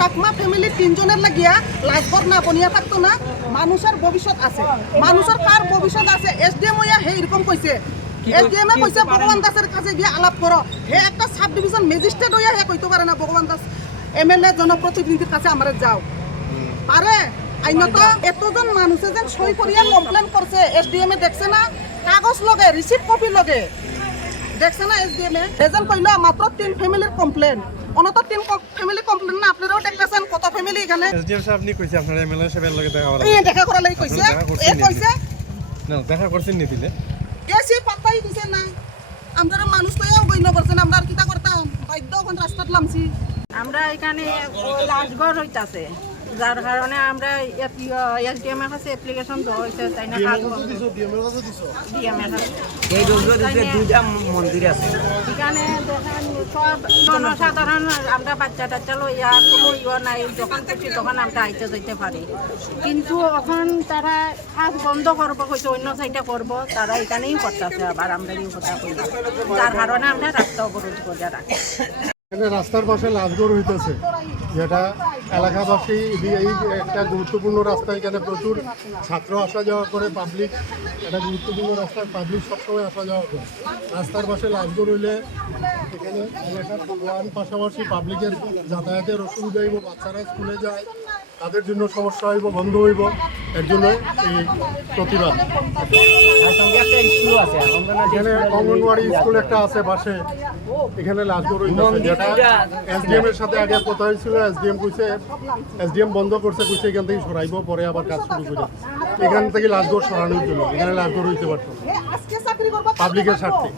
Chakma family তিনজনের লাগিয়া লাজঘর না বনিয়া থাকতো না। মানুষের ভবিষ্যৎ আছে, মানুষের কার ভবিষ্যৎ আছে। এসডিএম হইয়া হে এরকম কইছে, এসডিএম এ কইছে ভগবান দাসের কাছে গিয়ে আলাপ করো। হে একটা সাব ডিভিশন ম্যাজিস্ট্রেট হইয়া হে কইতে পারে না ভগবান দাস এমএলএ জনপ্রতিনিধির কাছে আমার যাও পারে। আইনত এতজন মানুষে যেন সই করিয়া কমপ্লেন করছে, এসডিএম এ দেখছে না কাগজ লগে রিসিপ্ট কপি লগে দেখছে না। এসডিএম এ এজন কইলো মাত্র 3 ফ্যামিলির কমপ্লেন, অনত 3 ফ্যামিলি কমপ্লেন না। আপনারাও দেখতেছেন কত ফ্যামিলি এখানে। এসডিএম সাহেব নি কইছে আপনারা এমএলএ সাহেবের লগে দেখা করা এই দেখা করা লাগি কইছে, এ কইছে না দেখা করছেন নি দিলে এসি পাত্তাই দিছে না। আমরা মানুষ কইও বইন করছেন, আমরা আর কিটা করতাম, বাধ্য কোন রাস্তাত লামছি। আমরা এখানে লাশঘর হইতাছে, যার কারণে আমরা এসডিএম এর কাছে অ্যাপ্লিকেশন দেওয়া হয়েছে। তাই না ডিএম এর কাছে এই রোজে দুইটা মন্দির আছে এখানে দেখেন সব জনসাধারণ আমরা বাচ্চা টাচ্চা লইয়া কোনো ইয়ে নাই, যখন খুশি তখন আমরা আইতে যাইতে পারি। কিন্তু এখন তারা কাজ বন্ধ করবো হয়তো অন্য সাইডে করবো, তারা এখানেই করতেছে আবার আমরা এই কথা করি, যার কারণে আমরা রাস্তা অবরোধ করে রাখি। এখানে রাস্তার পাশে লাশঘর হইতেছে, যেটা এলাকাবাসী এই একটা গুরুত্বপূর্ণ রাস্তা। এখানে প্রচুর ছাত্র আসা যাওয়া করে, পাবলিক একটা গুরুত্বপূর্ণ রাস্তায় পাবলিক সবসময় আসা যাওয়া করে। রাস্তার পাশে লাশঘর হইলে এখানে এলাকার ভগবান পাশাপাশি পাবলিকের যাতায়াতের অসুবিধা হইব, বাচ্চারা স্কুলে যায় তাদের জন্য সমস্যা হইব, বন্ধ হইব। এর জন্য এই প্রতিবাদ। এখানে অঙ্গনওয়াড়ি স্কুল একটা আছে পাশে, এখানে লাশঘর হইতেছে, যেটা এসডিএম এর সাথে আগে কথা হয়েছিল। এসডিএম কইছে, এসডিএম বন্ধ করছে, কইছে এখান থেকে সরাইব, পরে আবার কাজ শুরু করে এখান থেকে লাশঘর সরানোর জন্য। এখানে লাশঘর হইতে পারতো আজকে চাকরি করবা পাবলিকের স্বার্থে।